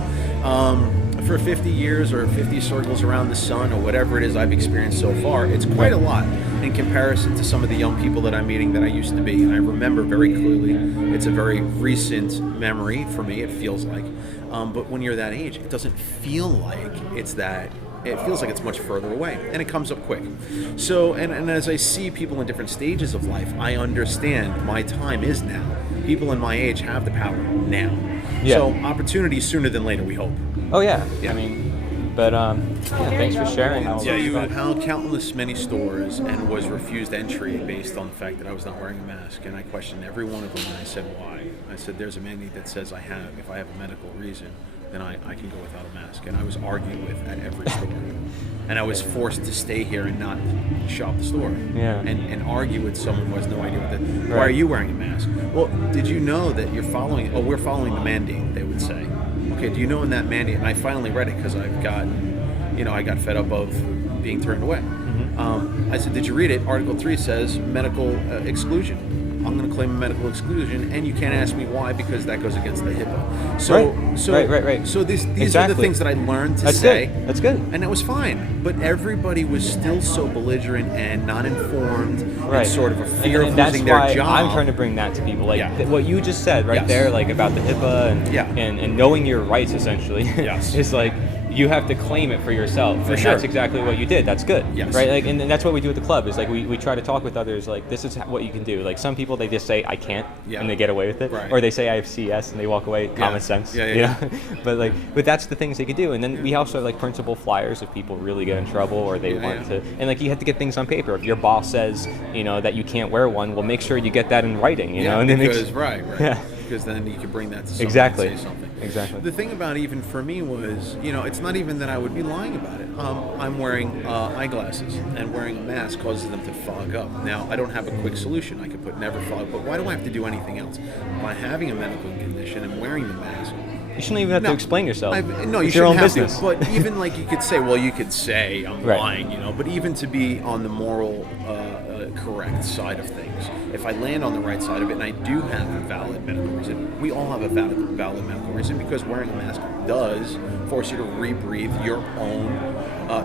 For 50 years or 50 circles around the sun or whatever it is I've experienced so far, it's quite a lot in comparison to some of the young people that I'm meeting that I used to be. And I remember very clearly, it's a very recent memory for me, it feels like. But when you're that age, it doesn't feel like it's that. It feels like it's much further away, and it comes up quick. So, and as I see people in different stages of life, I understand my time is now. People in my age have the power now. Yeah. So, opportunity sooner than later, we hope. Oh yeah. I mean, but thanks for sharing. Yeah, you held countless many stores and was refused entry based on the fact that I was not wearing a mask. And I questioned every one of them, and I said, why? I said, there's a mandate that says if I have a medical reason, then I can go without a mask. And I was argued with at every store. And I was forced to stay here and not shop the store. Yeah. And argue with someone who has no idea what that. Why are you wearing a mask? Well, did you know that you're following? Oh, we're following the mandate, they would say. Okay, do you know in that mandate? And I finally read it because I got fed up of being turned away. I said, did you read it? Article 3 says medical exclusion. I'm going to claim a medical exclusion, and you can't ask me why, because that goes against the HIPAA. So, right. So these Exactly. are the things that I learned to That's say. Good. That's good. And that was fine. But everybody was still so belligerent and not informed, and sort of a fear of losing their job. That's why I'm trying to bring that to people. Like what you just said there, like about the HIPAA and knowing your rights, essentially, is like, you have to claim it for yourself. For and sure. That's exactly what you did. That's good. Yes. Right? Like, and that's what we do at the club, is like we try to talk with others, like, this is what you can do. Like, some people, they just say I can't and they get away with it. Right. Or they say I have CS and they walk away, common sense. Yeah. But that's the things they could do. And then we also have like principal flyers if people really get in trouble or they want to, and like you have to get things on paper. If your boss says, that you can't wear one, well, make sure you get that in writing, and then right. Yeah. Because then you can bring that to someone Exactly. and say something. Exactly. The thing about even for me was, it's not even that I would be lying about it. I'm wearing eyeglasses, and wearing a mask causes them to fog up. Now, I don't have a quick solution. I could put never fog, but why do I have to do anything else? By having a medical condition and wearing the mask, you shouldn't even have to explain yourself. No, you it's your shouldn't own have business. to. But even like you could say, I'm lying, But even to be on the moral, correct side of things, if I land on the right side of it and I do have a valid medical reason, we all have a valid medical reason, because wearing a mask does force you to rebreathe your own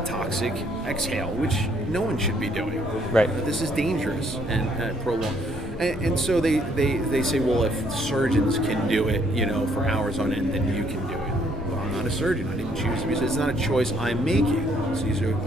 toxic exhale, which no one should be doing. Right. This is dangerous and prolonged. And so they say, well, if surgeons can do it, for hours on end, then you can do it. Well, I'm not a surgeon. I didn't choose to be. It's not a choice I'm making. So you're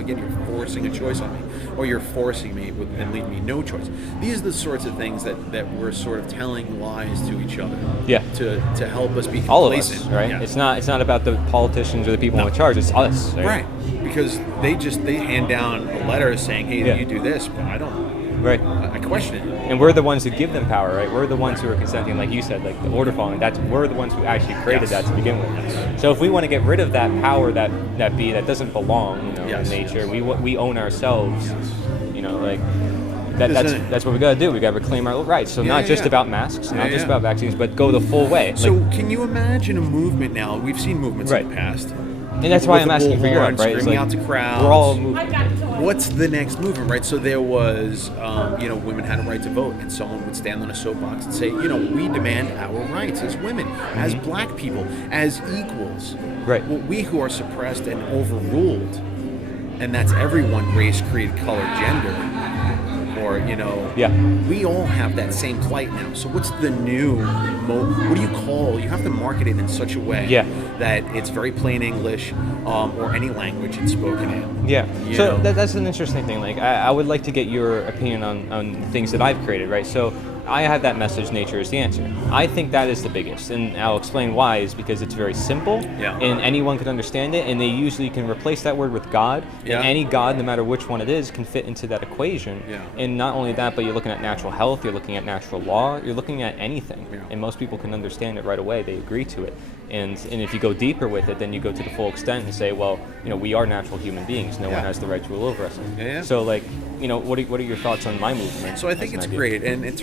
forcing a choice on me, or you're forcing me and leaving me no choice. These are the sorts of things that we're sort of telling lies to each other. Yeah. To help us be complacent. All of us, right? Yeah. It's not about the politicians or the people in charge. It's us. Right. Because they hand down a letter saying, hey, you do this, but I don't. Right. I question it. And we're the ones who give them power, right? We're the ones who are consenting, like you said, like the order following. We're the ones who actually created that to begin with. Yes. So if we want to get rid of that power that doesn't belong, in nature, we own ourselves. That's what we got to do. We got to reclaim our rights. So not just about masks, not just about vaccines, but go the full way. So can you imagine a movement now? We've seen movements in the past. And that's why I'm asking for Europe, right? Screaming out to crowds. We're all moving. What's the next movement, right? So there was, women had a right to vote, and someone would stand on a soapbox and say, we demand our rights as women, as black people, as equals. Right. Well, we who are suppressed and overruled, and that's everyone, race, creed, color, gender, or, we all have that same plight now. So what's the new, what do you call, you have to market it in such a way that it's very plain English, or any language it's spoken in. Yeah, that's an interesting thing. Like, I would like to get your opinion on things that I've created, right? So I have that message, nature is the answer. I think that is the biggest, and I'll explain why. Is because it's very simple, and anyone can understand it, and they usually can replace that word with God, and any God, no matter which one it is, can fit into that equation. And not only that, but you're looking at natural health, you're looking at natural law, you're looking at anything, and most people can understand it right away. They agree to it, and if you go deeper with it, then you go to the full extent and say, well, we are natural human beings. No one has the right to rule over us. So, like, what are your thoughts on my movement? So I think it's great, and in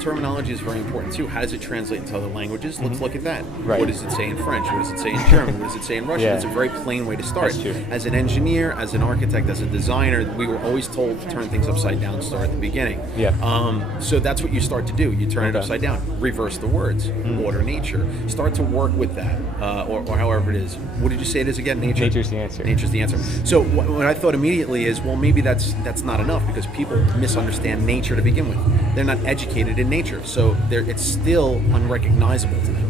terminology is very important too. How does it translate into other languages? Let's look at that. Right. What does it say in French? What does it say in German? What does it say in Russian? It's a very plain way to start. That's true. As an engineer, as an architect, as a designer, we were always told to turn things upside down, start at the beginning. So that's what you start to do. You turn it upside down, reverse the words, order, nature. Start to work with that, or however it is. What did you say it is again? Nature. Nature's the answer. Nature's the answer. So what I thought immediately is, well, maybe that's not enough, because people misunderstand nature to begin with. They're not educated in nature, so it's still unrecognizable to them.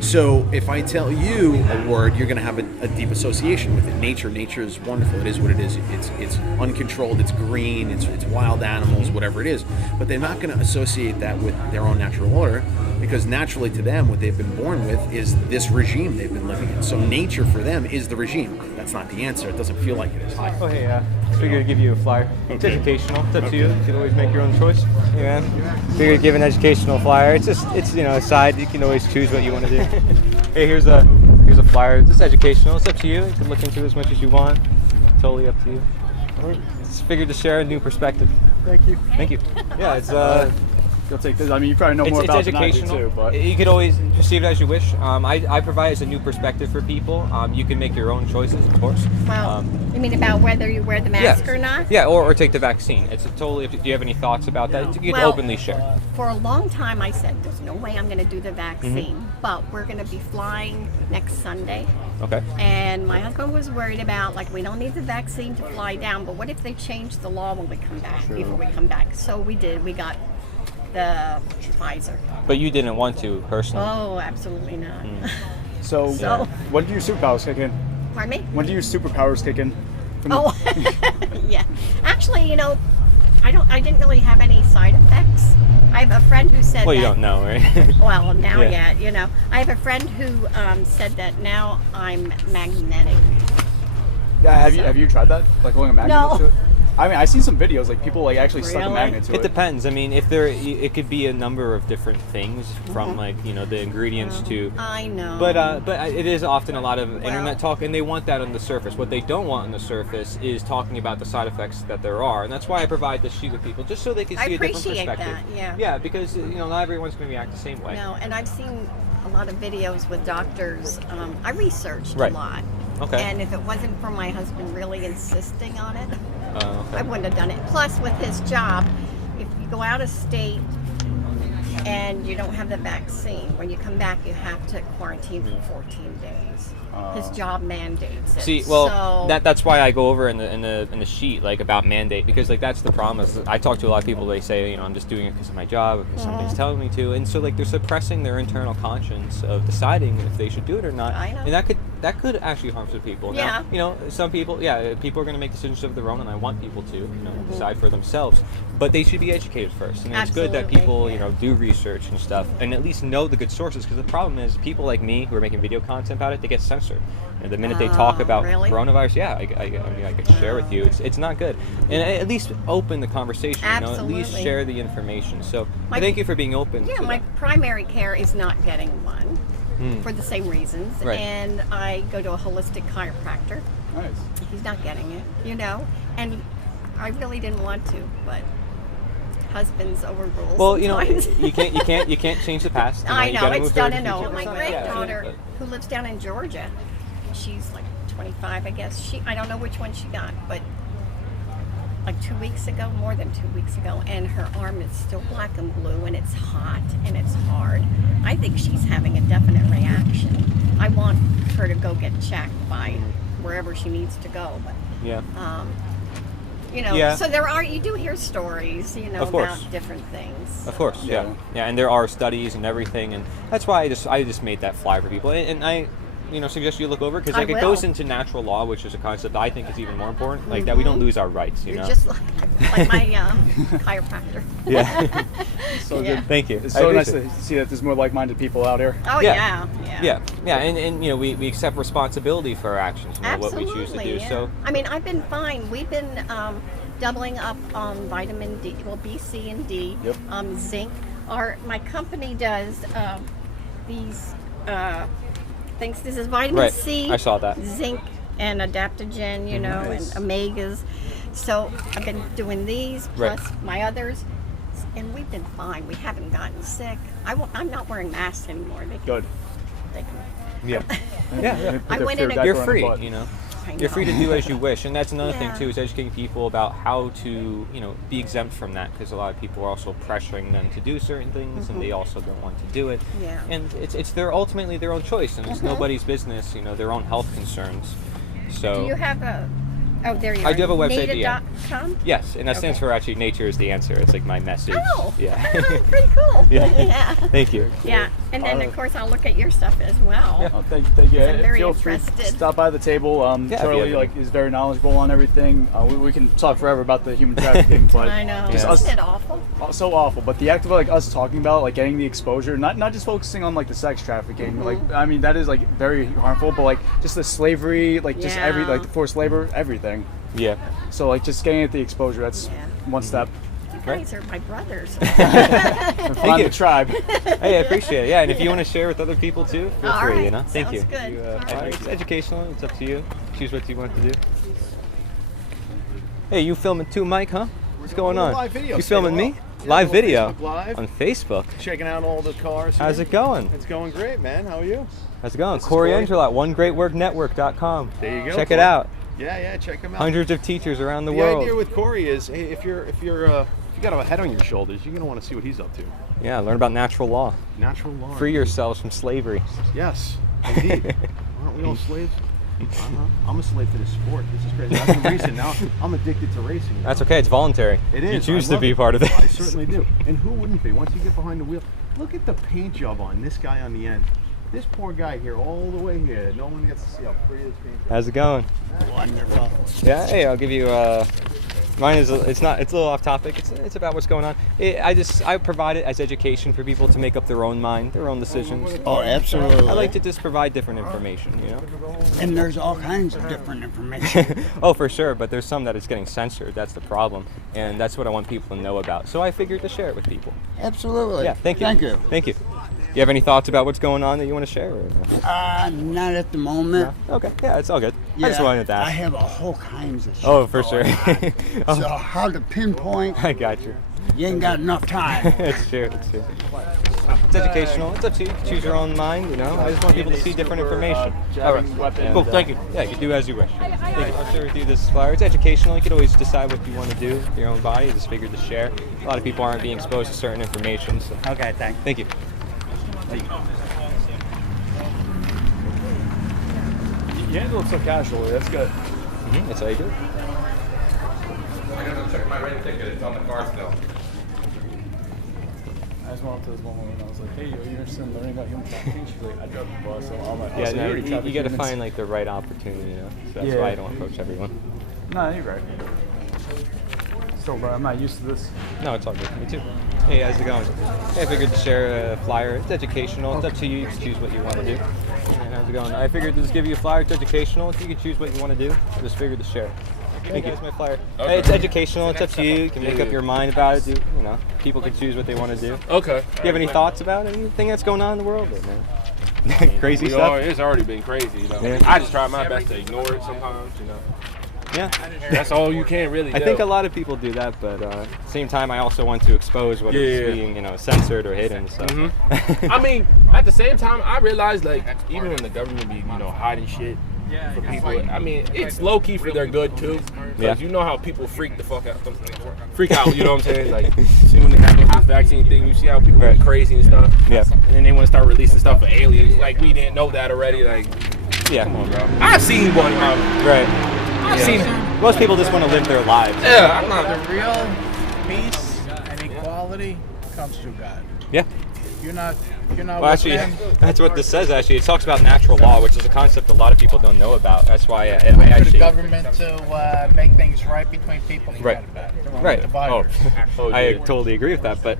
So if I tell you a word, you're going to have a deep association with it. Nature is wonderful. It is what it is. It's uncontrolled. It's green. It's wild animals, whatever it is. But they're not going to associate that with their own natural order, because naturally to them, what they've been born with is this regime they've been living in. So nature for them is the regime. That's not the answer. It doesn't feel like it is. Oh, hey, figured to give you a flyer. It's educational. It's up to you. You can always make your own choice. Yeah, man. Figured to give an educational flyer. It's a side. You can always choose what you want to do. Hey, here's a flyer. It's educational. It's up to you. You can look into it as much as you want. Totally up to you. Just figured to share a new perspective. Thank you. Thank you. Yeah, it's You'll take this. I mean, you probably know more about it than I do too, but you could always perceive it as you wish. I provide as a new perspective for people. You can make your own choices, of course. Well, you mean about whether you wear the mask or not? Yeah, or take the vaccine. It's totally. Do you have any thoughts about that? You can openly share. For a long time, I said, "There's no way I'm going to do the vaccine," but we're going to be flying next Sunday. Okay. And my husband was worried about, like, we don't need the vaccine to fly down, but what if they change the law when we come back? Before we come back? So we did. We got the Pfizer. But you didn't want to personally. Oh, absolutely not. So when do your superpowers kick in? Pardon me? When do your superpowers kick in? Yeah. Actually, I didn't really have any side effects. I have a friend who said well, you don't know, right? Well, now yet, I have a friend who said that now I'm magnetic. Yeah, have you tried that? Like going a magnet to it? I mean, I've seen some videos, like people like actually stuck a magnet to it. It depends. I mean, it could be a number of different things, from like the ingredients to. I know. But it is often a lot of internet talk, and they want that on the surface. What they don't want on the surface is talking about the side effects that there are, and that's why I provide this sheet with people, just so they can see a different perspective. I appreciate that. Yeah, because not everyone's going to react the same way. No, and I've seen a lot of videos with doctors. I researched a lot. Okay. And if it wasn't for my husband really insisting on it, okay. I wouldn't have done it. Plus, with his job, if you go out of state and you don't have the vaccine, when you come back, you have to quarantine for 14 days. His job mandates it. See, well, that's why I go over in the sheet about mandate, because that's the problem. Is I talk to a lot of people. They say, I'm just doing it because of my job, because somebody's telling me to, and so they're suppressing their internal conscience of deciding if they should do it or not. I know. And that could actually harm some people. Yeah. Now, some people, people are going to make decisions of their own, and I want people to, decide for themselves. But they should be educated first, and it's good that people, do research and stuff, and at least know the good sources. Because the problem is, people like me who are making video content about it, they get censored. And the minute they talk about coronavirus, I could share with you. It's not good. And at least open the conversation. At least share the information. So thank you for being open. Yeah, my primary care is not getting one. For the same reasons. Right. And I go to a holistic chiropractor. Nice. He's not getting it, and I really didn't want to, but husbands overrule. Well, sometimes. you can't change the past. I know, it's done and over. over. My granddaughter, who lives down in Georgia, she's like 25, I guess. I don't know which one she got, but like 2 weeks ago, more than 2 weeks ago, and her arm is still black and blue, and it's hot and it's hard. I think she's having a definite reaction. I want her to go get checked by wherever she needs to go, but so you do hear stories, about different things. Of course, yeah, and there are studies and everything, and that's why I just made that flyer for people, and suggest you look over because I like it will. goes into natural law, which is a concept I think is even more important. Like that we don't lose our rights. You're know. just like my chiropractor. Yeah. So Yeah. good. Thank you. It's I so nice appreciate to see that there's more like-minded people out here. Oh Yeah. yeah. And we accept responsibility for our actions. Absolutely. What we choose to do. Yeah. So I mean, I've been fine. We've been doubling up on vitamin D, well, B, C, and D, Yep. zinc. My company does these things. This is vitamin Right. C. I saw that. Zinc and adaptogen, and omegas. So I've been doing these plus my others, and we've been fine. We haven't gotten sick. I'm not wearing masks anymore. Good. They can, yeah. Yeah. I went in. You're free. I You're free to know. do as you wish, and that's another Yeah. thing too, is educating people about how to, be exempt from that, because a lot of people are also pressuring them to do certain things, and they also don't want to do it. Yeah. And it's ultimately their own choice, and it's nobody's business, their own health concerns. So Do you have a? Oh, there you are. I do have a website, yeah. Nata.com? Yes, and that stands for actually nature is the answer. It's like my message. Oh, yeah. Pretty cool. Yeah. Thank you. Yeah, and then of course I'll look at your stuff as well. Yeah. Oh, thank you. I'm very Feel free interested. to stop by the table. Charlie is very knowledgeable on everything. We can talk forever about the human trafficking, but I know. just Isn't us, it awful? so awful. But the act of us talking about getting the exposure, not just focusing on the sex trafficking. That is very harmful. But just the slavery, just the forced labor, everything. Yeah. So just getting at the exposure, that's one step. You guys are my brothers. Find the tribe. Hey, I appreciate it. Yeah, and if you want to share with other people too, feel All free. right. Thank you. Sounds good. All right. It's educational. It's up to you. Choose what you want to do. Hey, you filming too, Mike? Huh? What's going on? Live video. You filming me? Yeah, Live video Facebook Live. on Facebook. Checking out all the cars. How's here. it going? It's going great, man. How are you? How's it going? This is Cory Cory. Angelot, onegreatworknetwork.com. There you go. Check it Cory. out. Yeah, check them out. Hundreds of teachers around the The world. idea with Cory is, hey, if you got a head on your shoulders, you're gonna want to see what he's up to. Yeah, learn about natural law. Natural law. Free yourselves from slavery. Yes, indeed. Aren't we all slaves? I'm a slave to this sport. This is crazy. I've been racing now. I'm addicted to racing. Now. That's okay. It's voluntary. It is. You choose I to love be it. part of it. I certainly do. And who wouldn't be? Once you get behind the wheel, look at the paint job on this guy on the end. This poor guy here, all the way here. No one gets to see how pretty this paint job. How's it going? Wonderful. Yeah. Hey, I'll give you. Mine is. It's a little off topic. It's about what's going on. I provide it as education for people to make up their own mind, their own decisions. Oh, absolutely. I like to just provide different information. And there's all kinds of different information. Oh, for sure. But there's some that is getting censored. That's the problem, and that's what I want people to know about. So I figured to share it with people. Absolutely. Yeah. Thank you. Thank you. Thank you. Do you have any thoughts about what's going on that you want to share? Or no? Not at the moment. No? Okay. Yeah, it's all good. I just wanted to ask. I have a whole kinds of shit. Oh, for sure. So hard to pinpoint. I got you. You ain't got enough time. It's true. It's educational. It's up to you. Choose your own mind. I just want people to see different information. All right. Cool. Thank you. Yeah, you can do as you wish. Thank you. I'll share with you this flyer. It's educational. You can always decide what you want to do with your own body. Just figured to share. A lot of people aren't being exposed to certain information. So. Okay, thanks. Thank you. You handle it so casually. That's good. That's how you do it. I gotta go check my rating ticket. It's on the car still. I just went up to this one woman and I was like, hey, you're interested in learning about human trafficking? She's like, I drove the bus. So I'm like, Yeah, so no, you already you traffic got to humans. find the right opportunity. So that's Yeah. why I don't approach everyone. No, you're right. Still, bro, I'm not used to this. No, it's all good. Me too. Hey, how's it going? Hey, I figured to share a flyer. It's educational. It's up to you. You can choose what you want to do. And how's it going? I figured to just give you a flyer. It's educational. If you can choose what you want to do, I just figured to share. Thank you. That's my flyer. Okay. Hey, it's educational. It's up to you. You can make up your mind about it. People can choose what they want to do. Okay. Do you have any thoughts about anything that's going on in the world? Crazy We stuff? It's already been crazy, Yeah. I just try my best to ignore it sometimes, Yeah. That's all you can really do. I think a lot of people do that, but at the same time, I also want to expose what is being, censored or hidden. So. I mean, at the same time, I realize even when the government be hiding shit for people, I mean, it's low key for their good too. Because you know how people freak the fuck out, you know what I'm saying? See when they got this vaccine thing, you see how people go crazy and stuff. Yeah. And then they want to start releasing stuff for aliens. We didn't know that already. Yeah. Come on, bro. I've seen one. Right. I've seen it. Most people just want to live their lives. Yeah, I'm not. The real peace and equality comes through God. Yeah. You're not Well, with actually, them. that's what this says. Actually, it talks about natural law, which is a concept a lot of people don't know about. That's why I For the actually. government to make things right between people. Right. About it. Right. The Oh, virus. I totally agree with that. But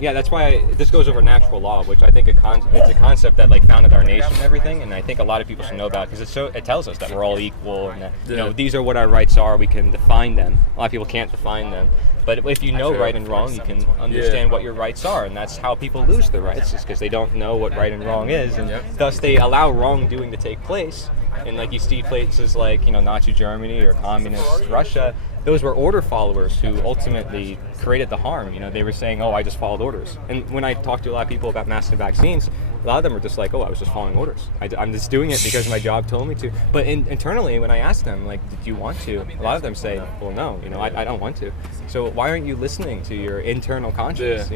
yeah, that's why this goes over natural law, which I think it's a concept that like founded our nation and everything, and I think a lot of people should know about because it tells us that we're all equal and that you know these are what our rights are. We can define them. A lot of people can't define them. But if you know right and wrong, you can understand what your rights are, and that's how people lose their rights, is because they don't know what right and wrong is, and thus they allow wrongdoing to take place. And like you see places like Nazi Germany or communist Russia, those were order followers who ultimately created the harm. They were saying, "Oh, I just followed orders." And when I talk to a lot of people about massive vaccines, a lot of them are just like, "Oh, I was just following orders. I'm just doing it because my job told me to." But internally, when I ask them, like, "Did you want to?" A lot of them say, "Well, no. I don't want to." So why aren't you listening to your internal conscience?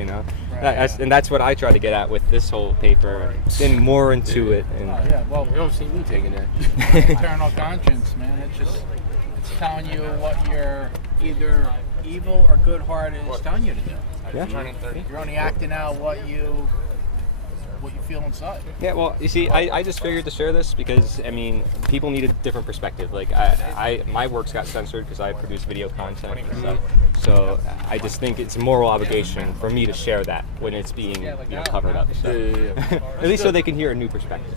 That's what I try to get at with this whole paper, getting more into it. And well, you don't see me taking that. Internal conscience, man. It's telling you what your either evil or good heart is telling you to do. Yeah. You're only acting out what you feel inside. Yeah, well, you see, I just figured to share this because, people need a different perspective. Like, my works got censored because I produce video content and stuff. So I just think it's a moral obligation for me to share that when it's being covered up. So. At least so they can hear a new perspective.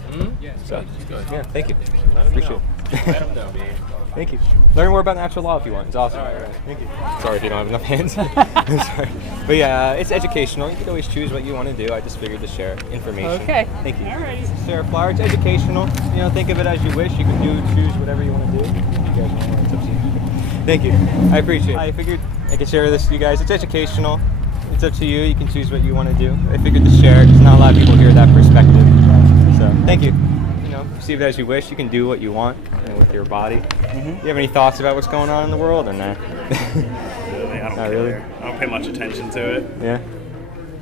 So, yeah, thank you. Appreciate it. Let them know, man. Thank you. Learn more about natural law if you want. It's awesome. Thank you. Sorry if you don't have enough hands. I'm sorry. But yeah, it's educational. You can always choose what you want to do. I just figured to share information. Okay. Thank you. All right. Share a flyer. It's educational. Think of it as you wish. You can choose whatever you want to do. You guys want to, it's up to you. Thank you. I appreciate it. I figured I could share this with you guys. It's educational. It's up to you. You can choose what you want to do. I figured to share because not a lot of people hear that perspective. So thank you. Receive it as you wish. You can do what you want with your body. Do you have any thoughts about what's going on in the world or not? Really, I don't Not care. really? I don't pay much attention to it. Yeah.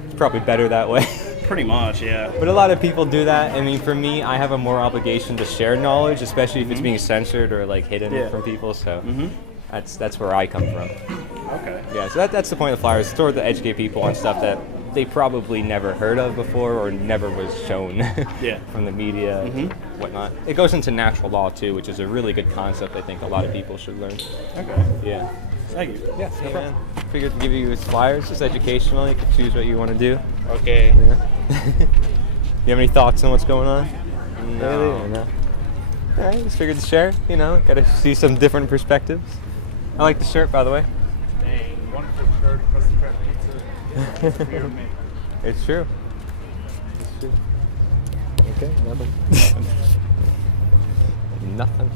It's probably better that way. Pretty much, yeah. But a lot of people do that. For me, I have a more obligation to share knowledge, especially if it's being censored or like hidden from people. So that's where I come from. Okay. Yeah. So that's the point of the flyers. It's to educate people on stuff that they probably never heard of before or never was shown from the media and whatnot. It goes into natural law too, which is a really good concept I think a lot of people should learn. Okay. Yeah. Thank you. Yeah, no problem. Figured to give you flyers. It's educational. You can choose what you want to do. Okay. Yeah. You have any thoughts on what's going on? No. Really, or no? All right, just figured to share. Got to see some different perspectives. I like the shirt, by the way. Wonderful shirt. It's true. It's true. Okay, nothing. Nothing.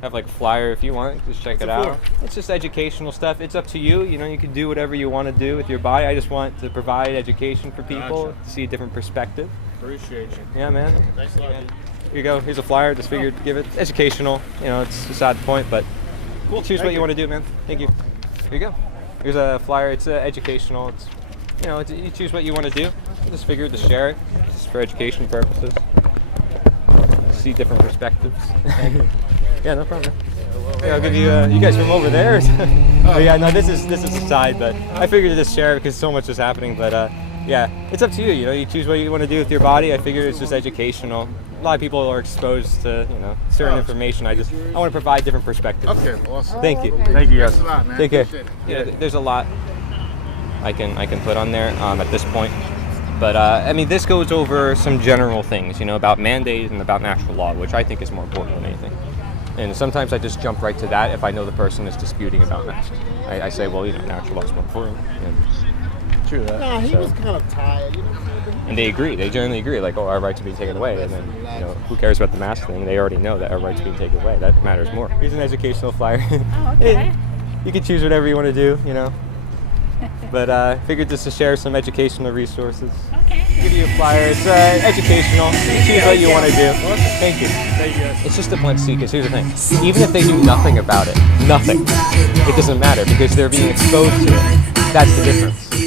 Have like flyer if you want. Just check it out. It's just educational stuff. It's up to you. You can do whatever you want to do with your body. I just want to provide education for people, to see a different perspective. Appreciate you. Yeah, man. Thanks a lot. Here you go. Here's a flyer. Just figured to give it. Educational. It's beside the point, but cool. Choose what you want to do, man. Thank you. Here you go. Here's a flyer. It's educational. It's you choose what you want to do. I just figured to share it just for education purposes. See different perspectives. Yeah, no problem. Yeah, I'll give you. You guys from over there? But yeah, no. This is the side, but I figured to just share it because so much is happening. But yeah, it's up to you. You choose what you want to do with your body. I figured it's just educational. A lot of people are exposed to certain information. I want to provide different perspectives. Okay, awesome. Thank you. Thank you, guys. Thanks a lot, man. Take care. Appreciate it. Yeah, there's a lot I can put on there at this point. But this goes over some general things, about mandates and about natural law, which I think is more important than anything. And sometimes I just jump right to that if I know the person is disputing about masks. I say, well, natural law is more important. True that. Nah, he was kind of tired. And they agree. They generally agree, like, oh, our rights are being taken away. And then, who cares about the mask thing? They already know that our rights are being taken away. That matters more. Here's an educational flyer. Oh, okay. You can choose whatever you want to do, But I figured just to share some educational resources. Okay. Give you a flyer. It's educational. You choose what you want to do. Thank you. Thank you. It's just a blank slate, because here's the thing. Even if they do nothing about it, it doesn't matter because they're being exposed to it. That's the difference.